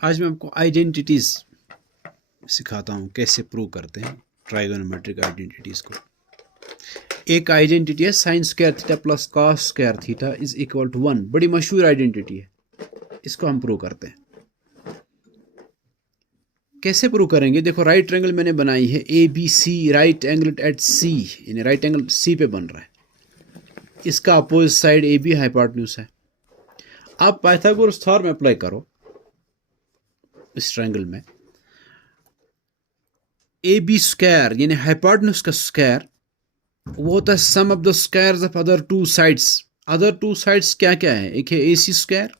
आज मैं आपको आइडेंटिटीज सिखाता हूँ कैसे प्रूव करते हैं ट्राइगोनोमेट्रिक आइडेंटिटीज को। एक आइडेंटिटी है sine square theta plus cos square theta is equal to 1। बड़ी मशहूर आइडेंटिटी है, इसको हम प्रूव करते हैं। कैसे प्रूव करेंगे? देखो, राइट ट्रायंगल मैंने बनाई है A B C, right angle at C, यानी राइट एंगल सी पे बन रहा है। इसका opposite side A B hypotenuse है। आप पाइथागोरस थ्योरम अप्लाई करो इस ट्रायंगल में। ए बी स्क्वायर यानी हाइपोटेन्यूज का स्क्वायर वो होता है sum of the squares of other two sides. Other two sides क्या क्या है? एक है ए सी स्क्वायर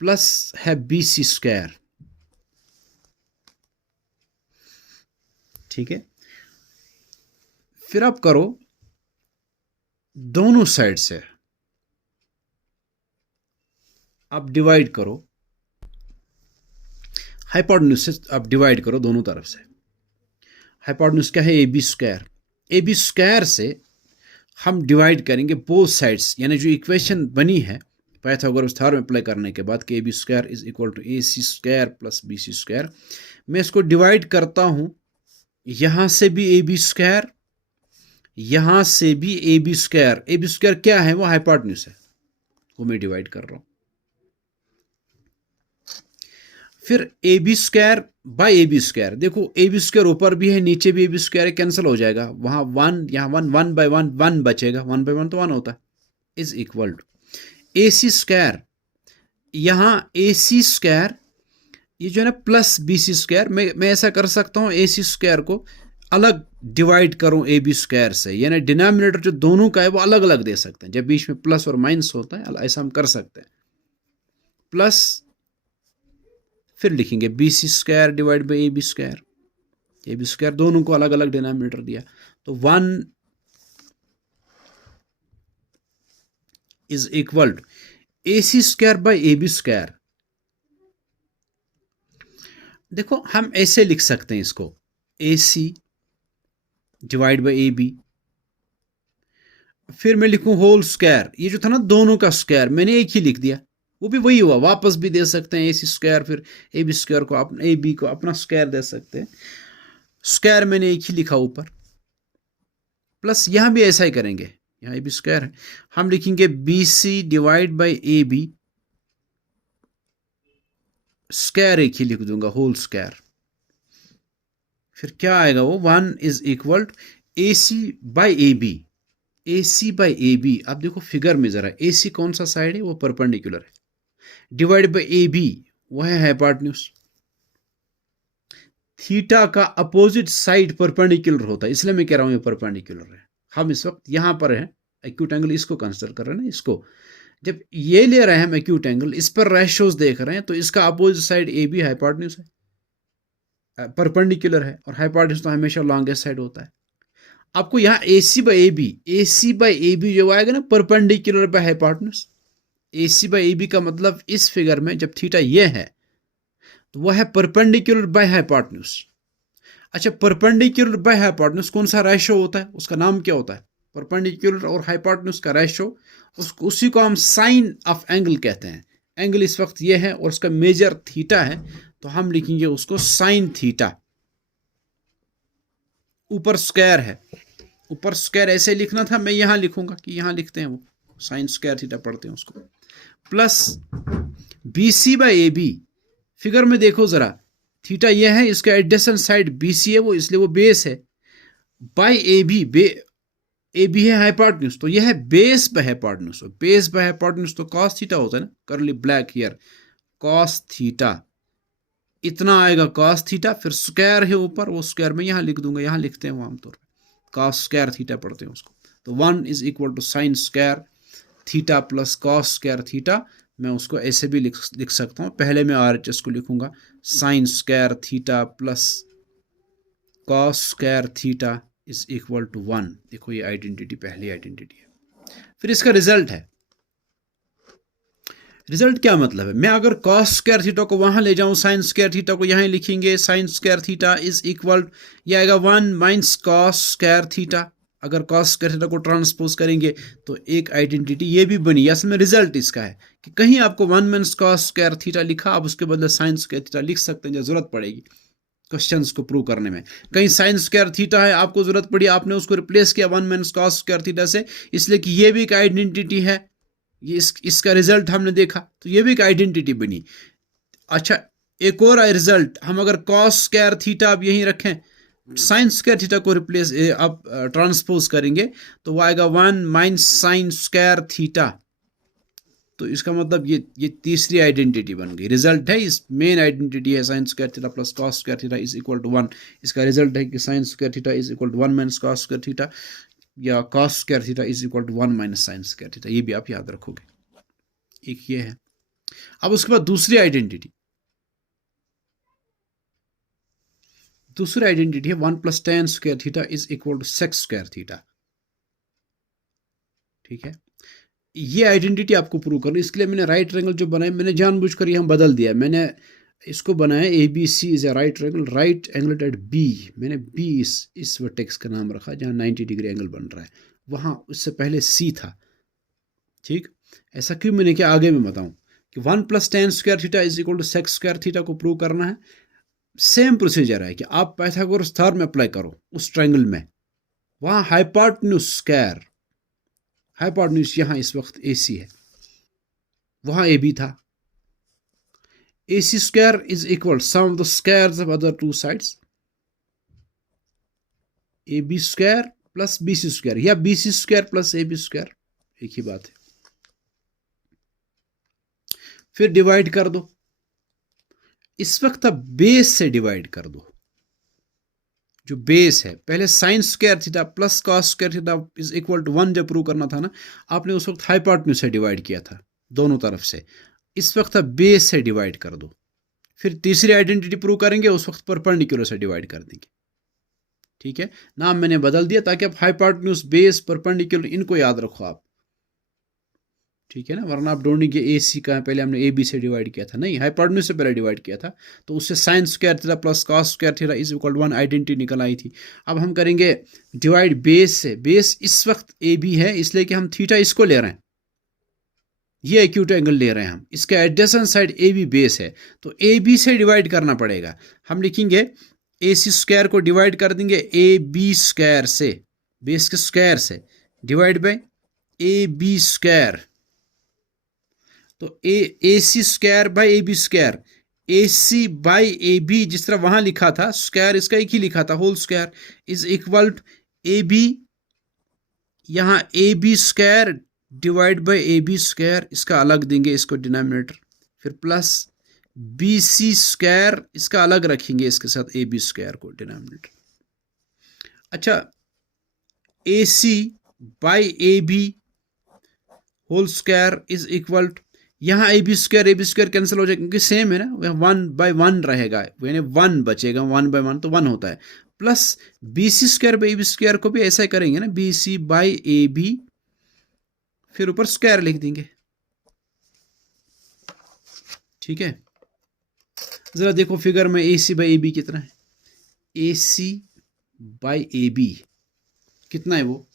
प्लस है बी सी स्क्वायर। ठीक है, फिर आप करो दोनों साइड से आप डिवाइड करो, हाइपोटेन्यूज से आप डिवाइड करो दोनों तरफ से। हाइपोटेन्यूज क्या है? A B square. A B square से हम डिवाइड करेंगे बोथ साइड्स, यानी जो इक्वेशन बनी है पाइथागोरस थ्योरम अप्लाई करने के बाद कि A B square is equal to A C square plus B C square. मैं इसको डिवाइड करता हूं, यहां से भी ए बी स्क्वायर, यहां से भी A B square. A B square क्या है? वो हाइपोटेन्यूज है, वो मैं डिवाइड कर रहा हूं। फिर A B square by A B square. देखो, ए बी स्क्वायर ऊपर भी है नीचे भी ए बी स्क्वायर है, कैंसिल हो जाएगा। वहां वन, यहां one, one by one, one बचेगा। वन बाई वन तो वन होता है। Is equal to A C square, यहां ए सी स्क्वायर, ये जो है ना प्लस बी सी स्क्वायर। मैं ऐसा कर सकता हूं, ए सी स्क्वायर को अलग डिवाइड करूं ए बी स्क्वायर से, यानी डिनोमिनेटर जो दोनों का है वो अलग अलग दे सकते हैं। जब बीच में प्लस और माइनस होता है ऐसा हम कर सकते हैं। प्लस फिर लिखेंगे B C square divide by A B square. A B square दोनों को अलग अलग डिनोमिनेटर दिया, तो 1 is equal to A C square by A B square. देखो, हम ऐसे लिख सकते हैं इसको, A C divide by A B, फिर मैं लिखूं होल स्क्वायर। ये जो था ना दोनों का स्क्वायर, मैंने एक ही लिख दिया, वो भी वही हुआ। वापस भी दे सकते हैं ए सी स्क्वायर, फिर ए बी स्क्वायर को अपना, ए बी को अपना स्क्वायर दे सकते हैं। स्क्वायर मैंने एक ही लिखा ऊपर, प्लस यहां भी ऐसा ही करेंगे। यहां ए बी स्क्वायर है, हम लिखेंगे B C divide by A B, square एक ही लिख दूंगा, होल स्क्वायर। फिर क्या आएगा? वो 1 is equal to A C by A B. A C by A B, अब देखो फिगर में जरा, ए सी कौन सा साइड है? वो परपेंडिकुलर है। डिवाइड बाई ए बी, वो है हाइपोटेन्यूज। थीटा का अपोजिट साइड परपेंडिकुलर होता है, इसलिए मैं कह रहा हूं ये परपेंडिकुलर है। हम इस वक्त यहां पर है, एक्यूट एंगल इसको कंसिडर कर रहे हैं ना। इसको जब ये ले रहे हैं हम एक्यूट एंगल, इस पर रेशियोज देख रहे हैं, तो इसका opposite side A B hypotenuse है, परपेंडिकुलर है, और हाइपोटेन्यूज तो हमेशा लॉन्गेस्ट साइड होता है। आपको यहाँ ए सी बाई ए बी जो आएगा ना perpendicular by hypotenuse. A C by A B का मतलब इस फिगर में जब थीटा ये है तो वह है परपेंडिकुलर बाय हाइपोटेन्यूज। अच्छा, परपेंडिकुलर बाय हाइपोटेन्यूज कौन सा रेशियो होता है? उसका नाम क्या होता है? परपेंडिकुलर और हाइपोटेन्यूज का रेशियो, उसी को हम साइन ऑफ एंगल कहते हैं। एंगल इस वक्त ये है और उसका मेजर थीटा है, तो हम लिखेंगे उसको साइन थीटा। ऊपर स्क्वायर है, ऊपर स्क्वायर ऐसे लिखना था, मैं यहां लिखूंगा कि यहां लिखते हैं वो साइन स्क्वायर थीटा पढ़ते हैं उसको। Plus B C by A B, figure में देखो जरा, थीटा ये है, इसका एडजेसेंट साइड बी सी है, वो इसलिए वो बेस है। By A B, A B है हाइपोटेन्यूज, तो यह है base by hypotenuse. Base by hypotenuse तो कॉस थीटा होता है ना, करली ब्लैक हियर, कॉस थीटा इतना आएगा कॉस थीटा। फिर स्क्वायर है ऊपर, वो स्क्वायर में यहां लिख दूंगा, यहां लिखते हैं वो आमतौर पर कॉस स्क्वायर थीटा पढ़ते हैं उसको। तो 1 is equal to sine square theta plus cos square theta. मैं उसको ऐसे भी लिख सकता हूं। पहले मैं RHS को लिखूंगा sine square theta plus cos square theta is equal to 1। देखो, ये आइडेंटिटी पहली आइडेंटिटी है। फिर इसका रिजल्ट है। रिजल्ट क्या मतलब है? मैं अगर कॉस स्क्वायर थीटा को वहां ले जाऊं, साइन स्क्वायर थीटा को यहां लिखेंगे। Sign square theta is equal, ये आएगा 1 माइनस कॉस स्क्वायर थीटा। अगर कॉस स्क्वायर थीटा को ट्रांसपोज करेंगे तो एक आइडेंटिटी ये भी बनी। असल में रिजल्ट इसका है कि कहीं आपको 1 माइनस कॉस स्क्वायर थीटा लिखा, आप उसके बदले साइन स्क्वायर थीटा लिख सकते हैं जब जरूरत पड़ेगी क्वेश्चंस को प्रूव करने में। कहीं साइन स्क्वायर थीटा है, आपको जरूरत पड़ी, आपने उसको रिप्लेस किया 1 माइनस कॉस स्क्वायर थीटा से, इसलिए कि ये भी एक आइडेंटिटी है, ये इसका रिजल्ट हमने देखा तो ये भी एक आइडेंटिटी बनी। अच्छा, एक और रिजल्ट, हम अगर कॉस स्क्वायर थीटा अब यहीं रखें, साइन स्क्वायर थीटा को रिप्लेस आप ट्रांसपोज करेंगे तो वो आएगा 1 माइनस साइन स्क्वायर थीटा। तो इसका मतलब ये तीसरी आइडेंटिटी बन गई। रिजल्ट है, इस मेन आइडेंटिटी है sine square theta plus cos square theta is equal to 1। इसका रिजल्ट है कि sine square theta is equal to 1 minus cos square theta, या cos square theta is equal to 1 minus sine square theta. ये भी आप याद रखोगे। एक ये है। अब उसके बाद दूसरी आइडेंटिटी है 1 plus tan square theta is equal to sec square theta. ठीक है, ये आइडेंटिटी आपको प्रूव करनी, इसके लिए मैंने राइट ट्रायंगल जो बनाया, मैंने जानबूझकर यहाँ बदल दिया। मैंने इसको बनाया ABC is a right triangle, right angle at B। मैंने B इस वर्टेक्स का नाम रखा जहाँ 90 डिग्री एंगल बन रहा है, वहाँ उससे पहले C था। ठीक, ऐसा क्यों मैंने क्या आगे मैं बताऊँ कि 1 plus tan square theta is equal to sec square theta को प्रूव करना है। सेम प्रोसीजर है कि आप पाइथागोरस थ्योरम अप्लाई करो उस ट्रायंगल में, वहाँ हाइपोटेन्यूज स्क्वायर, हाइपोटेन्यूज यहाँ इस वक्त AC है, वहाँ AB था। AC square is equal sum of the squares of other two sides, AB square plus BC square, या BC square plus AB square, एक ही बात है। फिर डिवाइड कर दो, इस वक्त अब बेस से डिवाइड कर दो। जो बेस है, पहले sine square theta plus cos square theta is equal to 1 जब प्रूव करना था ना, आपने उस वक्त हाइपोटेन्यूज से डिवाइड किया था दोनों तरफ से। इस वक्त अब बेस से डिवाइड कर दो। फिर तीसरी आइडेंटिटी प्रूव करेंगे, उस वक्त परपेंडिकुलर से डिवाइड कर देंगे। ठीक है, नाम मैंने बदल दिया ताकि आप हाइपोटेन्यूज, बेस, परपेंडिकुलर इनको याद रखो आप। ठीक है ना, वरना आप ढूंढेंगे AC का है, पहले हमने AB से डिवाइड किया था, नहीं, हाइपोटेन्यूज से पहले डिवाइड किया था, तो उससे sine square theta plus cos square theta is equal to 1 identity निकल आई थी। अब हम करेंगे डिवाइड बेस से। बेस इस वक्त AB है, इसलिए कि हम थीटा इसको ले रहे हैं, ये एक्यूट एंगल ले रहे हैं हम, इसका एडजेसेंट साइड AB बेस है, तो AB से डिवाइड करना पड़ेगा। हम लिखेंगे AC स्क्वायर को डिवाइड कर देंगे AB स्क्वायर से, बेस के स्क्वायर से, डिवाइड बाय AB स्क्वायर। तो AC square by AB square, AC bye AB जिस तरह वहां लिखा था, स्क्वायर इसका एक ही लिखा था, whole square is equal to AB, यहां AB square divide by AB square, इसका अलग देंगे इसको डिनोमिनेटर, फिर प्लस BC स्क्वायर, इसका अलग रखेंगे इसके साथ AB स्क्वायर को डिनोमिनेटर। अच्छा, AC bye AB whole square is equal to, यहाँ AB स्क्वायर कैंसिल हो जाएगा क्योंकि सेम है ना, 1 बाय 1 रहेगा, यानी 1 बचेगा, 1 बाय 1 तो 1 होता है, plus BC square by AB square को भी ऐसा ही करेंगे ना, BC बाय AB, फिर ऊपर स्क्वायर लिख देंगे। ठीक है, जरा देखो फिगर में AC बाय AB कितना है, AC बाय AB कितना है, वो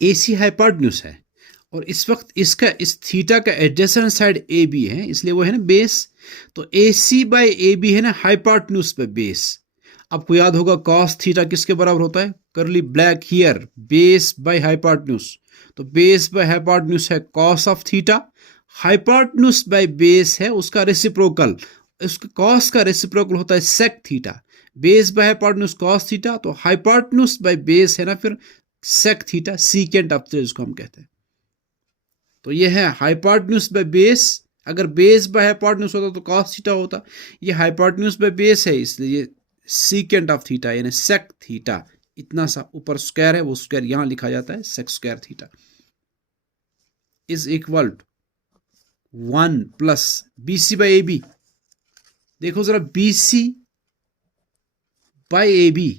AC हाइपोटेन्यूज है, और इस वक्त इसका, इस थीटा का एडजेसेंट साइड AB है, इसलिए वो है ना बेस, तो AC बाय AB है ना हाइपोटेन्यूज पे बेस। आपको याद होगा कॉस थीटा किसके बराबर होता है, curly black here, base by hypotenuse, तो बेस बाय हाइपोटेन्यूज है cos of theta, hypotenuse by base है उसका रेसिप्रोकल, उसका कॉस का रेसिप्रोकल होता है sec theta, base by hypotenuse cos theta, तो हाइपोटेन्यूज बाय बेस है ना फिर sec theta, secant of theta जिसको हम कहते हैं। तो ये है हाइपोटेन्यूज बाय बेस, अगर बेस बाय हाइपोटेन्यूज होता तो कॉस थीटा होता, ये हाइपोटेन्यूज बाय बेस है इसलिए ये सीकेंट ऑफ थीटा यानी सेक थीटा, इतना सा ऊपर स्क्वायर है, वो स्क्वायर यहां लिखा जाता है sec square theta is equal to 1 plus BC by AB। देखो जरा BC बाय AB,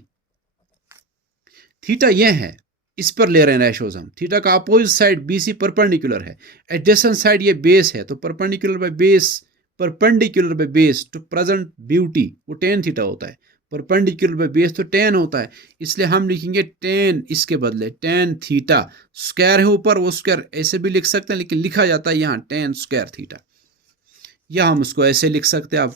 थीटा ये है, इस पर ले रहे हैं रेशोज हम, थीटा का अपोजिट साइड BC परपेंडिकुलर है, एडजेसेंट साइड ये बेस है, तो perpendicular by base, perpendicular by base to present beauty वो tan थीटा होता है, परपेंडिकुलर बाय बेस तो tan होता है, इसलिए हम लिखेंगे tan, इसके बदले tan थीटा, स्क्वायर है ऊपर, वो स्क्वायर ऐसे भी लिख सकते हैं, लेकिन लिखा जाता है यहाँ tan स्क्वायर थीटा, या हम उसको ऐसे लिख सकते हैं। आप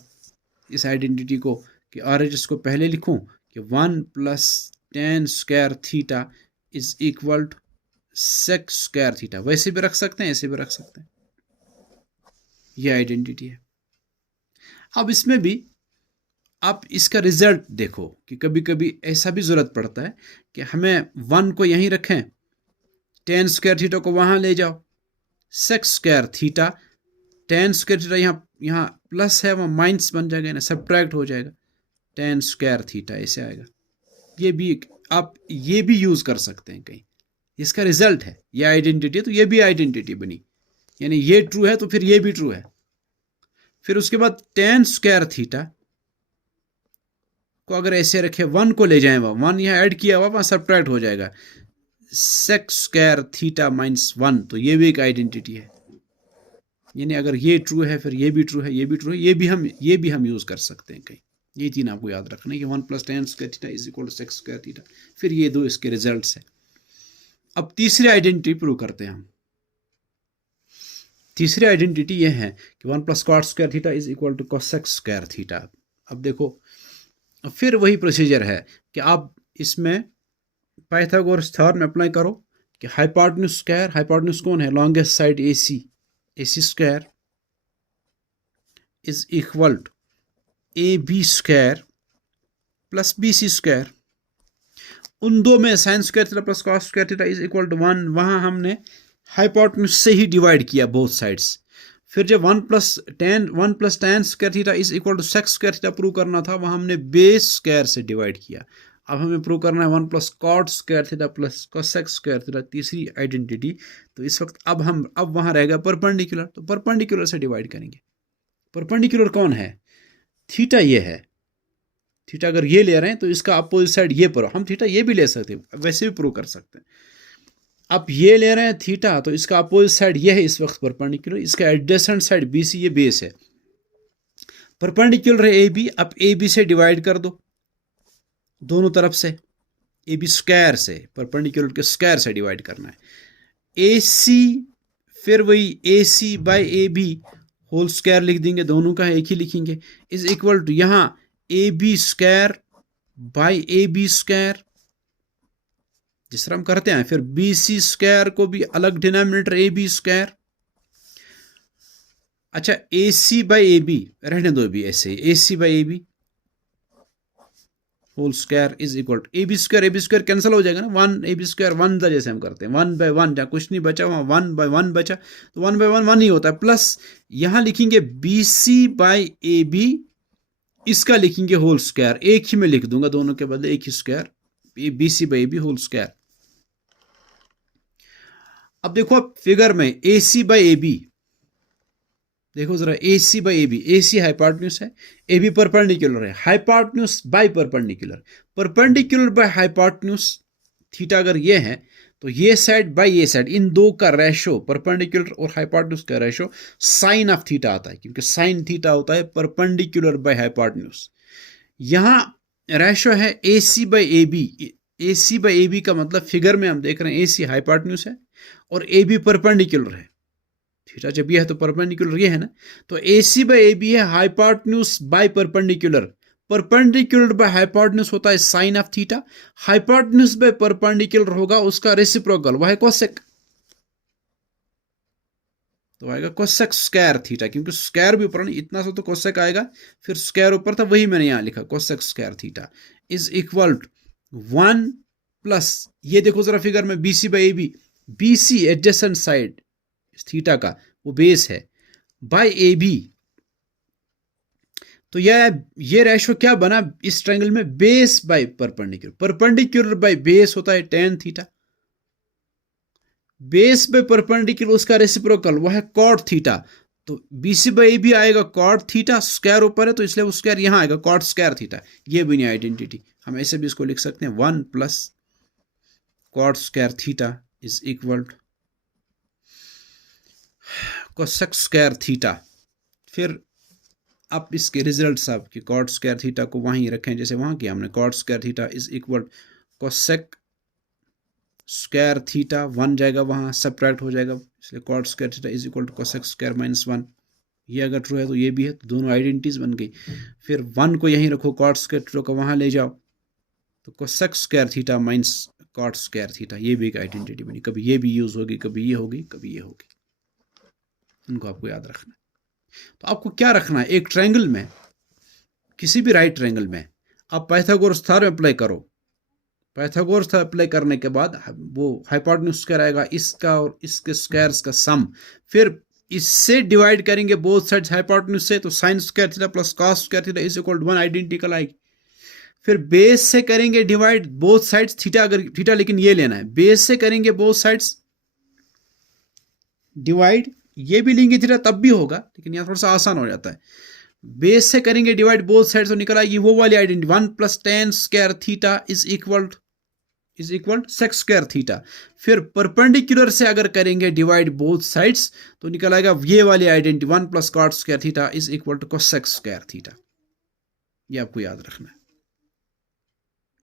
इस आइडेंटिटी को कि RHS को पहले लिखूं कि 1 plus tan square theta is equal to sec square theta, वैसे भी रख सकते हैं, ऐसे भी रख सकते हैं। ये आइडेंटिटी है। अब इसमें भी आप इसका रिजल्ट देखो कि कभी कभी ऐसा भी जरूरत पड़ता है कि हमें 1 को यहीं रखें, tan स्क्वायर थीटा को वहां ले जाओ, sec square theta, tan square theta यहाँ प्लस है, वहाँ माइनस बन जाएगा ना, सब्ट्रैक्ट हो जाएगा, tan स्क्वायर थीटा ऐसे आएगा। ये भी आप ये भी यूज कर सकते हैं कहीं, इसका रिजल्ट है, ये आइडेंटिटी है तो ये भी आइडेंटिटी बनी, यानी ये ट्रू है तो फिर ये भी ट्रू है। फिर उसके बाद tan स्क्वायर थीटा को अगर ऐसे रखे, 1 को ले जाए, वह 1 यहाँ ऐड किया हुआ वहाँ सब्ट्रैक्ट हो जाएगा, sec स्क्वायर थीटा माइनस 1, तो ये भी एक आइडेंटिटी है। यानी अगर ये ट्रू है फिर ये भी ट्रू है, ये भी ट्रू है, ये भी हम यूज कर सकते हैं कहीं। ये तीन आपको याद रखना है कि 1 plus tan square theta is equal to sec square theta, फिर ये दो इसके रिजल्ट्स हैं। अब तीसरी आइडेंटिटी प्रूव करते हैं हम। तीसरी आइडेंटिटी ये है कि 1 plus cot square theta is equal to cosec square theta. अब देखो, फिर वही प्रोसीजर है कि आप इसमें पाइथागोरस थ्योरम अप्लाई करो कि हाइपोटेन्यूज स्क्वायर, हाइपोटेन्यूज कौन है, longest side AC square is equal to AB square plus BC square. उन दो में sine square theta plus cos square theta is equal to 1, वहां हमने हाइपोटेन्यूज से ही डिवाइड किया बोथ साइड्स। फिर जब 1 plus tan square theta is equal to sec square theta prove करना था, वहां हमने बेस स्क्वायर से डिवाइड किया। अब हमें प्रूव करना है 1 plus cot square theta plus cosec square theta, तीसरी आइडेंटिटी। तो इस वक्त अब वहां रहेगा परपेंडिकुलर, तो परपेंडिकुलर से डिवाइड करेंगे। परपेंडिकुलर कौन है, थीटा ये है। थीटा अगर ये ले रहे हैं तो इसका अपोजिट साइड ये पर, हम थीटा ये भी ले सकते हैं, वैसे भी प्रूव कर सकते हैं। अब ये ले रहे हैं थीटा, तो इसका अपोजिट साइड ये है इस वक्त परपेंडिकुलर, इसका एडजेसेंट साइड BC, ये बेस है। परपेंडिकुलर है AB, अब AB से डिवाइड कर दो दोनों तरफ से, AB स्क्वायर से, परपेंडिकुलर के स्क्वायर से डिवाइड करना है। AC, फिर वही AC bye AB whole square लिख देंगे, दोनों का एक ही लिखेंगे, इज इक्वल टू यहाँ AB square by AB square, जिस तरह हम करते हैं। फिर BC स्क्वायर को भी अलग डिनोमिनेटर AB स्क्वायर। अच्छा, AC बाय AB रहने दो भी ऐसे, AC bye AB whole square is equal to AB square cancel हो जाएगा ना, 1 AB स्क्वायर 1 था, जैसे हम करते हैं 1 बाय 1, जहाँ कुछ नहीं बचा वहाँ 1 बाय 1 बचा, तो 1 बाय 1 1 ही होता है। प्लस यहाँ लिखेंगे BC बाय AB, इसका लिखेंगे होल स्क्वायर, एक ही में लिख दूंगा दोनों के बदले एक ही square, BC by AB whole square. अब देखो फिगर में AC बाय AB, देखो जरा AC bye AB, AC hypotenuse है, AB परपेंडिकुलर है, hypotenuse by perpendicular, perpendicular by hypotenuse theta अगर ये है तो ये साइड बाय ये साइड, इन दो का रेशो, परपेंडिकुलर और हाइपोटेन्यूज का रेशो साइन ऑफ थीटा आता है, क्योंकि साइन थीटा होता है परपेंडिकुलर बाय हाइपोटेन्यूज। यहां रेशो है AC bye AB, AC bye AB का मतलब फिगर में हम देख रहे हैं AC हाइपोटेन्यूज है और AB परपेंडिकुलर है। थीटा जब ये है तो परपेंडिकुलर ये है ना, तो AC बाय AB है hypotenuse by perpendicular, perpendicular by hypotenuse होता है sine of theta, hypotenuse by perpendicular होगा उसका रेसिप्रोकल, वह है कोसेक, तो आएगा कोसेक स्क्वायर थीटा, क्योंकि स्क्वायर भी ऊपर नहीं, इतना सा तो कोसेक आएगा, फिर स्क्वायर ऊपर था, वही मैंने यहां लिखा cosec square theta is equal to 1 plus, ये देखो जरा फिगर में BC by AB, BC adjacent side theta का वो बेस है, बाय AB, तो ये रेशो क्या बना इस ट्रायंगल में, base bye perpendicular, perpendicular by base होता है tan theta, base by perpendicular उसका रेसिप्रोकल वो है cot थीटा, तो BC बाय AB आएगा cot थीटा, स्क्वायर ऊपर है तो इसलिए वो स्क्वायर यहां आएगा cot स्क्वायर थीटा। ये भी नहीं आइडेंटिटी, हम ऐसे भी इसको लिख सकते हैं 1 plus cot square theta is equal to cosec square theta. फिर आप इसके रिजल्ट साहब कि कॉट स्क्वायर थीटा को वहीं रखें जैसे वहाँ किया हमने, cot square theta is equal cosec square theta, 1 जाएगा वहाँ सब्ट्रैक्ट हो जाएगा, इसलिए cot square theta is equal to cosec square minus 1। ये अगर ट्रू है तो ये भी है, तो दोनों आइडेंटिटीज बन गई। फिर 1 को यहीं रखो, कॉट स्क्वायर थीटा को वहाँ ले जाओ, तो cosec square theta minus cot square theta, ये भी एक आइडेंटिटी बनी। कभी ये भी यूज होगी, कभी ये होगी, कभी ये होगी, इनको आपको याद रखना है। तो आपको क्या रखना है, एक ट्रायंगल में, किसी भी राइट ट्रायंगल में आप पाइथागोरस थ्योरम अप्लाई करो। पाइथागोरस थ्योरम अप्लाई करने के बाद वो हाइपोटेन्यूज स्क्वायर आएगा, इसका और इसके स्क्वायर्स का सम, फिर इससे डिवाइड करेंगे बोथ साइड्स हाइपोटेन्यूज से, तो sine square theta plus cos square theta is equal to 1 identical आएगी। फिर बेस से करेंगे डिवाइड बोथ साइड्स थीटा, अगर थीटा लेकिन ये लेना है, बेस से करेंगे बोथ साइड्स डिवाइड, ये भी लेंगे थीटा तब भी होगा, लेकिन यहाँ थोड़ा सा आसान हो जाता है। बेस से करेंगे डिवाइड बोथ साइड्स, तो निकल आएगी वो वाली identity 1 plus tan square theta is equal sec square theta. फिर परपेंडिकुलर से अगर करेंगे डिवाइड बोथ साइड्स, तो निकल आएगा ये वाली identity 1 plus cot square theta is equal to cosec square theta. ये आपको याद रखना है।